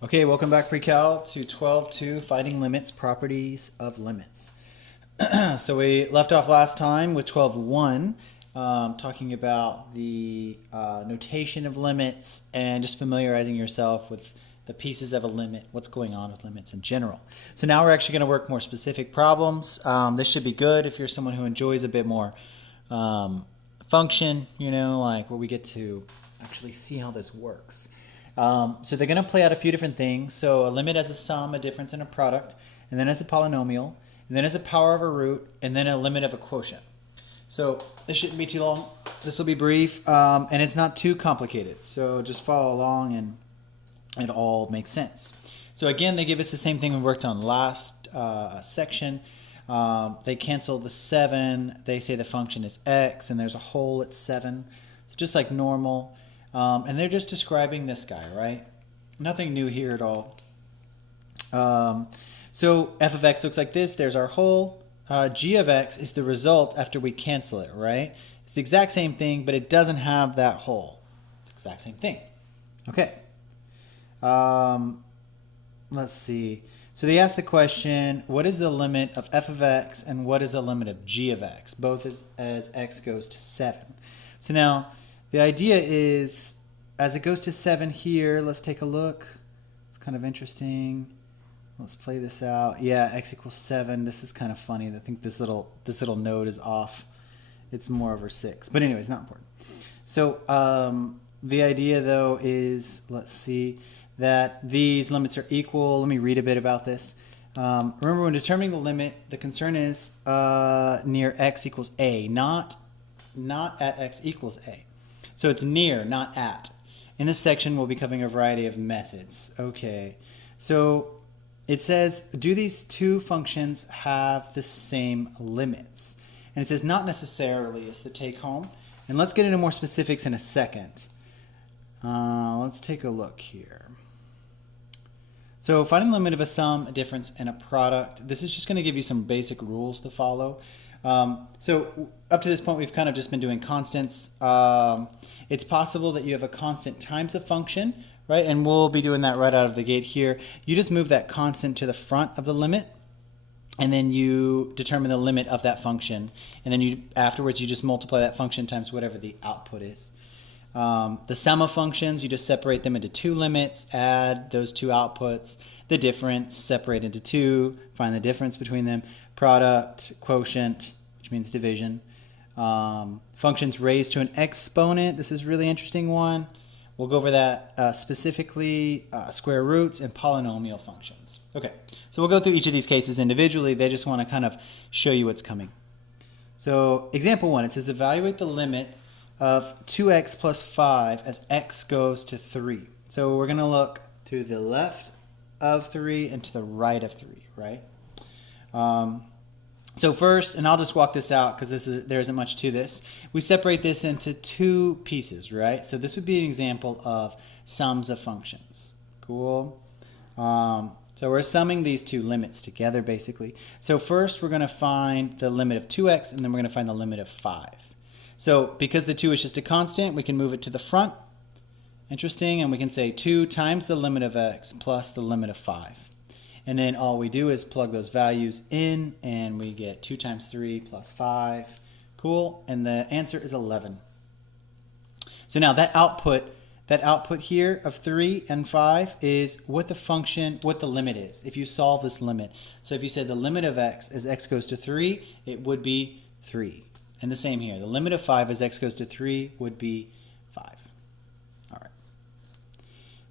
Okay, welcome back pre-cal to 12.2 Finding Limits, Properties of Limits. So we left off last time with 12.1, talking about the notation of limits and just familiarizing yourself with the pieces of a limit, what's going on with limits in general. So now we're actually going to work more specific problems. This should be good if you're someone who enjoys a bit more function, like where we get to actually see how this works. So they're going to play out a few different things. So a limit as a sum, a difference, and a product, and then as a polynomial, and then as a power of a root, and then a limit of a quotient. So this shouldn't be too long. This will be brief, and it's not too complicated. So just follow along, and it all makes sense. So again, they give us the same thing we worked on last section. They cancel the 7. They say the function is x, and there's a hole at 7. So just like normal. And they're just describing this guy, right? Nothing new here at all. So f of x looks like this. There's our hole. G of x is the result after we cancel it, right? It's the exact same thing, but it doesn't have that hole. It's the exact same thing. Okay. Let's see. So they ask the question, what is the limit of f of x and what is the limit of g of x? Both as x goes to 7. So now the idea is, as it goes to 7 here, let's take a look. It's kind of interesting. Let's play this out. Yeah, x equals 7. This is kind of funny. I think this little node is off. It's more over 6. But anyway, it's not important. So the idea, though, is, let's see, that these limits are equal. Let me read a bit about this. Remember, when determining the limit, the concern is near x equals a, not at x equals a. So it's near, not at. In this section, we'll be covering a variety of methods. Okay, so it says, do these two functions have the same limits? And it says not necessarily is the take home. And let's get into more specifics in a second. Let's take a look here. So finding the limit of a sum, a difference, and a product. This is just going to give you some basic rules to follow. So up to this point, we've kind of just been doing constants. It's possible that you have a constant times a function, right? And we'll be doing that right out of the gate here. You just move that constant to the front of the limit, and then you determine the limit of that function. And then afterwards, you just multiply that function times whatever the output is. The sum of functions, you just separate them into two limits, add those two outputs. The difference, separate into two, find the difference between them. Product, quotient, which means division. Functions raised to an exponent. This is a really interesting one. We'll go over that specifically, square roots and polynomial functions. Okay, so we'll go through each of these cases individually. They just want to kind of show you what's coming. So example 1, it says evaluate the limit of 2x plus 5 as x goes to 3. So we're going to look to the left of 3 and to the right of 3, right? So first, and I'll just walk this out because there isn't much to this, we separate this into two pieces, right? So this would be an example of sums of functions. Cool. So we're summing these two limits together, basically. So first, we're going to find the limit of 2x, and then we're going to find the limit of 5. So because the 2 is just a constant, we can move it to the front. Interesting. And we can say 2 times the limit of x plus the limit of 5. And then all we do is plug those values in, and we get 2 times 3 plus 5. Cool. And the answer is 11. So now that output here of 3 and 5 is what the limit is, if you solve this limit. So if you said the limit of x as x goes to 3, it would be 3. And the same here. The limit of 5 as x goes to 3 would be 5. All right.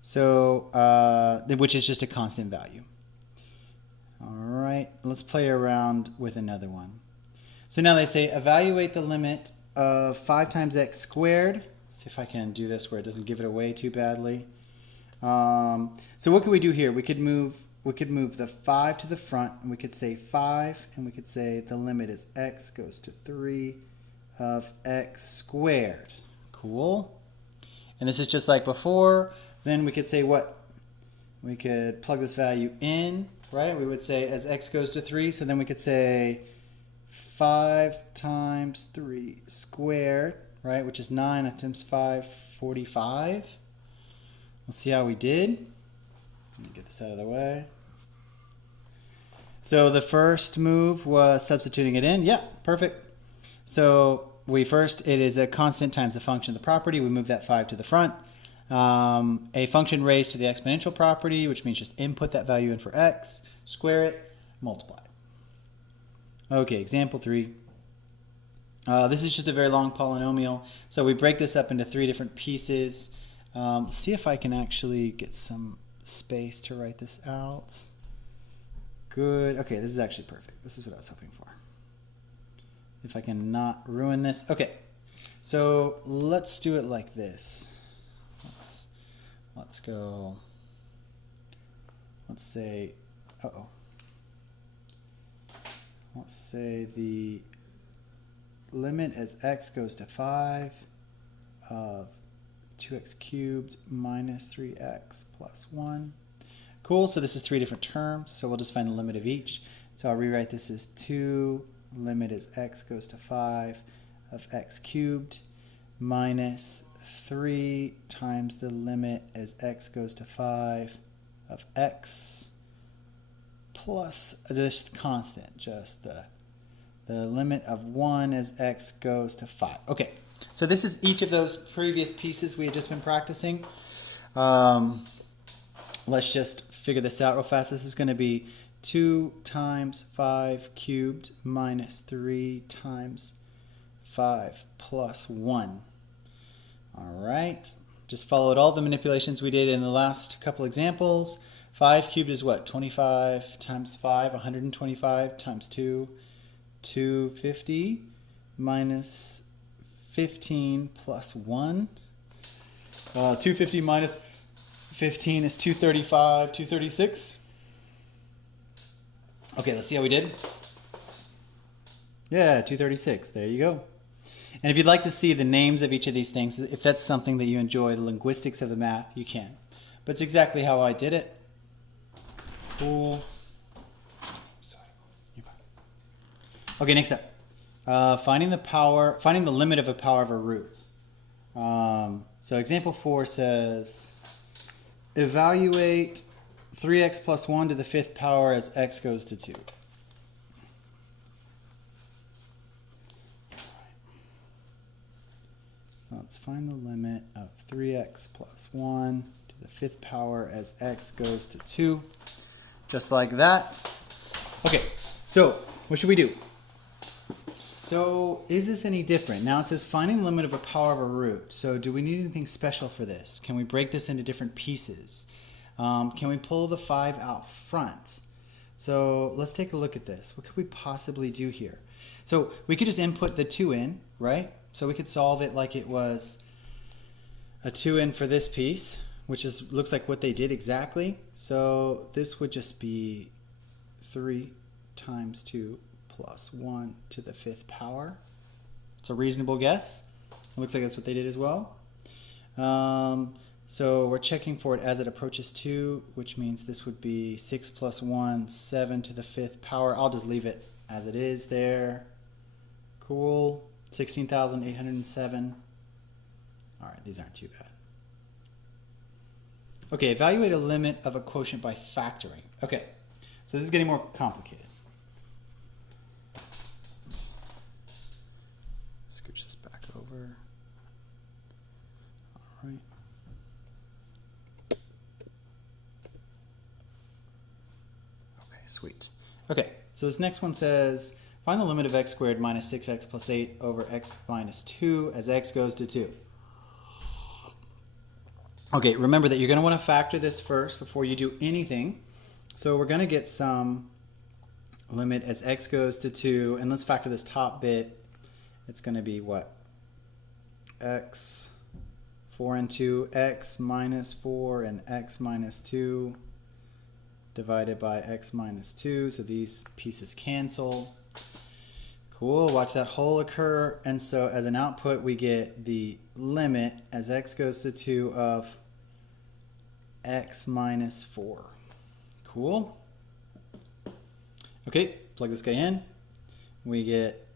So, which is just a constant value. All right. Let's play around with another one. So now they say evaluate the limit of 5 times x squared. See if I can do this where it doesn't give it away too badly. So what could we do here? We could move the 5 to the front, and we could say 5, and we could say the limit is x goes to 3 of x squared. Cool. And this is just like before. Then we could say what? We could plug this value in, right? We would say as x goes to 3, so then we could say 5 times 3 squared, right? Which is 9 times 5, 45. Let's see how we did. Let me get this out of the way. So the first move was substituting it in. Yeah, perfect. So it is a constant times the function of the property. We move that 5 to the front. A function raised to the exponential property, which means just input that value in for x, square it, multiply. Okay, example 3. This is just a very long polynomial. So we break this up into 3 different pieces. See if I can actually get some space to write this out. Good. Okay, this is actually perfect. This is what I was hoping for. If I can not ruin this. Okay, so let's do it like this. Let's go. Let's say, let's say the limit as x goes to 5 of 2x cubed minus 3x plus 1. Cool, so this is 3 different terms, so we'll just find the limit of each. So I'll rewrite this as 2 limit as x goes to 5 of x cubed minus 3 times the limit as x goes to 5 of x plus this constant, just the limit of 1 as x goes to 5. Okay, so this is each of those previous pieces we had just been practicing. Let's just figure this out real fast. This is going to be 2 times 5 cubed minus 3 times 5 plus 1. All right, just followed all the manipulations we did in the last couple examples. 5 cubed is what? 25 times 5, 125 times 2, 250 minus 15 plus 1. 250 minus 15 is 235, 236. Okay, let's see how we did. Yeah, 236. There you go. And if you'd like to see the names of each of these things, if that's something that you enjoy, the linguistics of the math, you can. But it's exactly how I did it. Cool. Okay, next up. Finding the limit of a power of a root. So example 4 says, evaluate 3x plus 1 to the 5th power as x goes to 2. So let's find the limit of 3x plus 1 to the 5th power as x goes to 2. Just like that. Okay, so what should we do? So is this any different? Now it says finding the limit of a power of a root. So do we need anything special for this? Can we break this into different pieces? Can we pull the 5 out front? So let's take a look at this. What could we possibly do here? So we could just input the 2 in, right? So we could solve it like it was a 2 in for this piece, which looks like what they did exactly. So this would just be 3 times 2 plus 1 to the 5th power. It's a reasonable guess. It looks like that's what they did as well. So we're checking for it as it approaches 2, which means this would be 6 plus 1, 7 to the 5th power. I'll just leave it as it is there. Cool. 16,807. All right, these aren't too bad. Okay, evaluate a limit of a quotient by factoring. Okay, so this is getting more complicated. Scooch this back over. All right. Okay, sweet. Okay, so this next one says, find the limit of x squared minus 6x plus 8 over x minus 2 as x goes to 2. Okay, remember that you're going to want to factor this first before you do anything. So we're going to get some limit as x goes to 2, and let's factor this top bit. It's going to be what? X, 4 and 2, x minus 4 and x minus 2 divided by x minus 2. So these pieces cancel. Cool, watch that whole occur. And so as an output, we get the limit as x goes to 2 of x minus 4. Cool. Okay, plug this guy in. We get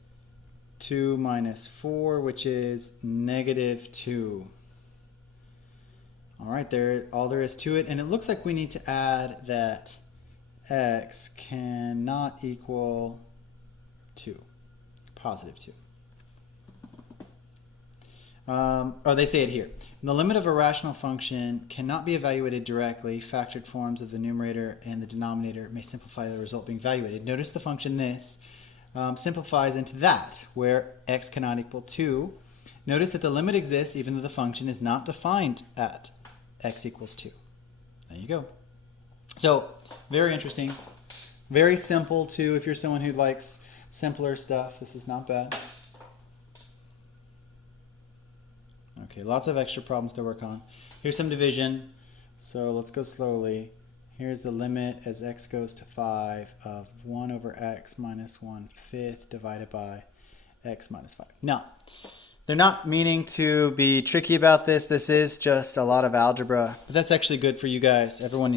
2 minus 4, which is negative 2. All right, all there is to it. And it looks like we need to add that x cannot equal 2, positive 2. They say it here. The limit of a rational function cannot be evaluated directly. Factored forms of the numerator and the denominator may simplify the result being evaluated. Notice the function this simplifies into that, where x cannot equal 2. Notice that the limit exists even though the function is not defined at x equals 2. There you go. So, very interesting. Very simple, too, if you're someone who likes simpler stuff. This is not bad. Okay, lots of extra problems to work on. Here's some division. So let's go slowly. Here's the limit as x goes to 5 of 1 over x minus 1/5 divided by x minus 5. Now, they're not meaning to be tricky about this. This is just a lot of algebra. But that's actually good for you guys. Everyone